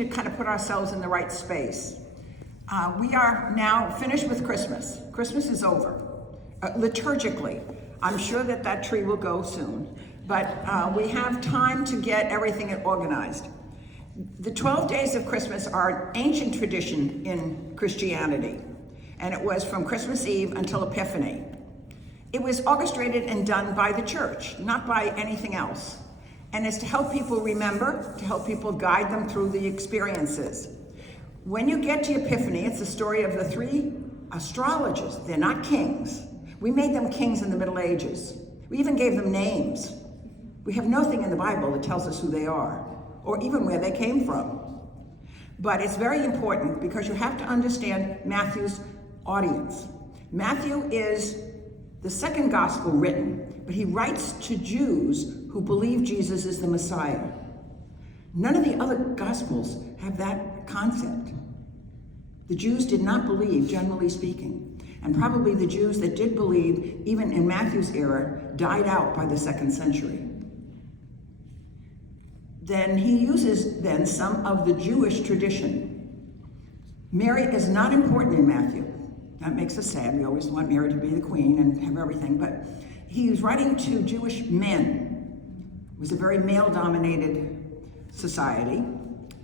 To kind of put ourselves in the right space. We are now finished with Christmas. Christmas is over. Liturgically, I'm sure that tree will go soon, but we have time to get everything organized. The 12 days of Christmas are an ancient tradition in Christianity, and it was from Christmas Eve until Epiphany. It was orchestrated and done by the church, not by anything else. And it's to help people remember, to help people guide them through the experiences. When you get to Epiphany, it's the story of the three astrologers. They're not kings. We made them kings in the Middle Ages. We even gave them names. We have nothing in the Bible that tells us who they are, or even where they came from. But it's very important because you have to understand Matthew's audience. Matthew is the second gospel written, but he writes to Jews who believe Jesus is the Messiah. None of the other Gospels have that concept. The Jews did not believe, generally speaking, and probably the Jews that did believe, even in Matthew's era, died out by the 2nd century. Then he uses some of the Jewish tradition. Mary is not important in Matthew. That makes us sad. We always want Mary to be the queen and have everything, but he's writing to Jewish men. It was a very male-dominated society,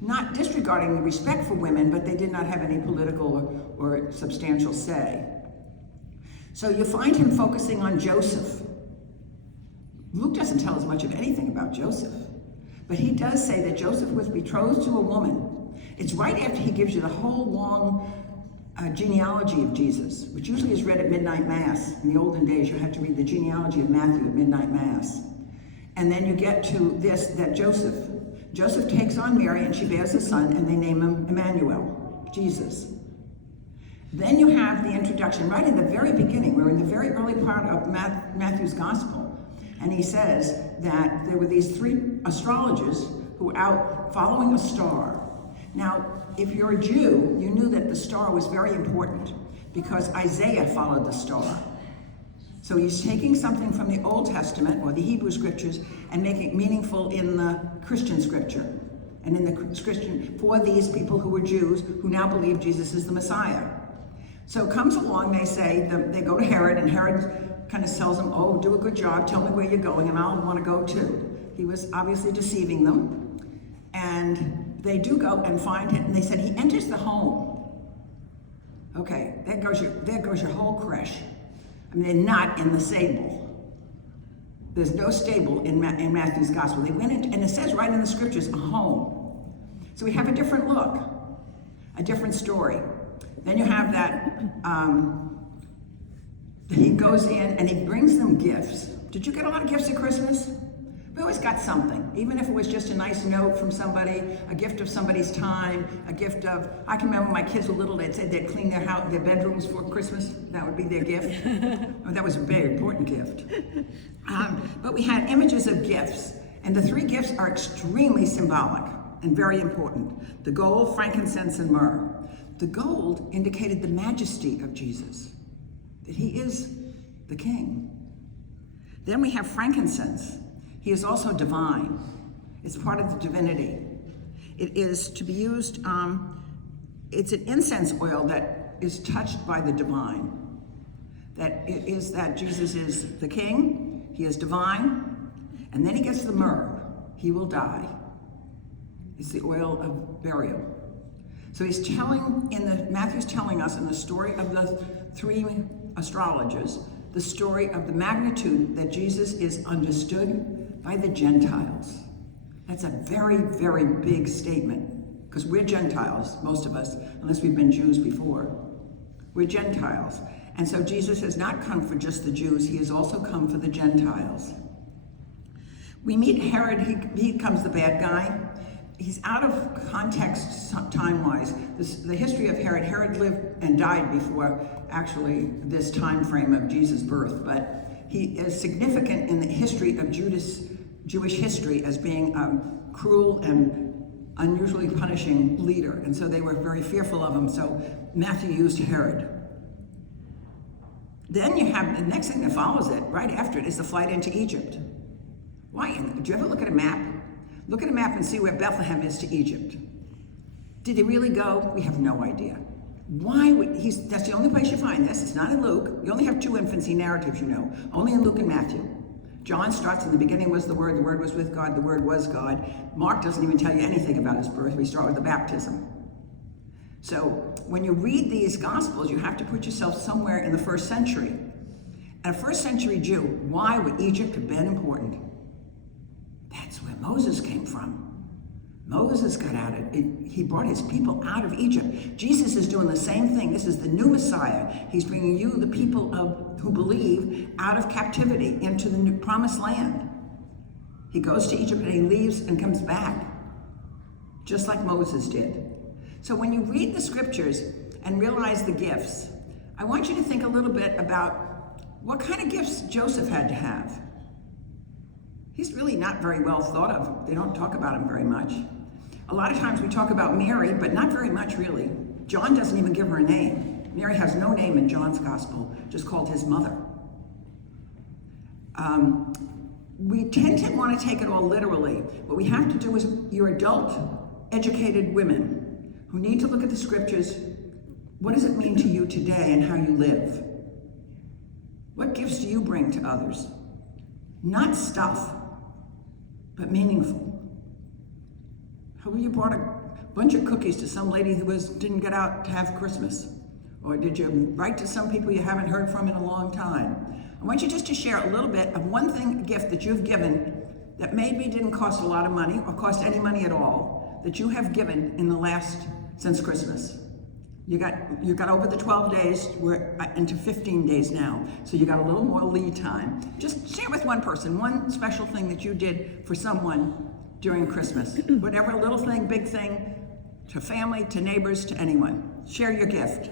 not disregarding the respect for women, but they did not have any political or substantial say. So you find him focusing on Joseph. Luke doesn't tell us much of anything about Joseph, but he does say that Joseph was betrothed to a woman. It's right after he gives you the whole long genealogy of Jesus, which usually is read at midnight mass. In the olden days, you had to read the genealogy of Matthew at midnight mass. And then you get to this, that Joseph takes on Mary and she bears a son and they name him Emmanuel, Jesus. Then you have the introduction right in the very beginning. We're in the very early part of Matthew's gospel. And he says that there were these three astrologers who were out following a star. Now, if you're a Jew, you knew that the star was very important because Isaiah followed the star. So he's taking something from the Old Testament or the Hebrew scriptures and making it meaningful in the Christian scripture and in the Christian for these people who were Jews who now believe Jesus is the Messiah. So comes along, they say, they go to Herod, and Herod kind of tells them, oh, do a good job, tell me where you're going, and I'll want to go too. He was obviously deceiving them, and they do go and find him, and they said he enters the home. Okay, there goes your whole creche. I mean, they're not in the stable. There's no stable in Matthew's gospel. They went into, and it says right in the scriptures, a home. So we have a different look, a different story. Then you have that, he goes in and he brings them gifts. Did you get a lot of gifts at Christmas? We always got something, even if it was just a nice note from somebody, a gift of somebody's time, a gift of, I can remember when my kids were little, they'd say they'd clean their house, their bedrooms for Christmas. That would be their gift. Oh, that was a very important gift. But we had images of gifts, and the three gifts are extremely symbolic and very important. The gold, frankincense, and myrrh. The gold indicated the majesty of Jesus, that he is the king. Then we have frankincense. He is also divine. It's part of the divinity. It is to be used, it's an incense oil that is touched by the divine. That it is that Jesus is the king, he is divine, and then he gets the myrrh. He will die. It's the oil of burial. So he's Matthew's telling us in the story of the three astrologers, the story of the magnitude that Jesus is understood by the Gentiles. That's a very, very big statement because we're Gentiles, most of us, unless we've been Jews before. We're Gentiles. And so Jesus has not come for just the Jews, he has also come for the Gentiles. We meet Herod, he becomes the bad guy. He's out of context time-wise. The history of Herod lived and died before actually this time frame of Jesus' birth, but he is significant in the history of Jewish history as being a cruel and unusually punishing leader. And so they were very fearful of him. So Matthew used Herod. Then you have the next thing that follows it, right after it, is the flight into Egypt. Why? Do you ever look at a map? Look at a map and see where Bethlehem is to Egypt. Did he really go? We have no idea. Why would that's the only place you find this. It's not in Luke. You only have 2 infancy narratives, you know. Only in Luke and Matthew. John starts, in the beginning was the Word was with God, the Word was God. Mark doesn't even tell you anything about his birth. We start with the baptism. So when you read these Gospels, you have to put yourself somewhere in the 1st century. And a 1st century Jew, why would Egypt have been important? That's where Moses came from. Moses got out of it. He brought his people out of Egypt. Jesus is doing the same thing. This is the new Messiah. He's bringing you, the people who believe, out of captivity into the new promised land. He goes to Egypt and he leaves and comes back, just like Moses did. So when you read the scriptures and realize the gifts, I want you to think a little bit about what kind of gifts Joseph had to have. He's really not very well thought of. They don't talk about him very much. A lot of times we talk about Mary, but not very much really. John doesn't even give her a name. Mary has no name in John's gospel, just called his mother. We tend to want to take it all literally. What we have to do is, you're adult, educated women who need to look at the scriptures. What does it mean to you today and how you live? What gifts do you bring to others? Not stuff, but meaningful. How you brought a bunch of cookies to some lady who didn't get out to have Christmas? Or did you write to some people you haven't heard from in a long time? I want you just to share a little bit of one gift that you've given that maybe didn't cost a lot of money or cost any money at all, that you have given since Christmas. You got over the 12 days, we're into 15 days now, so you got a little more lead time. Just share with one person, one special thing that you did for someone during Christmas. Whatever, little thing, big thing, to family, to neighbors, to anyone. Share your gift.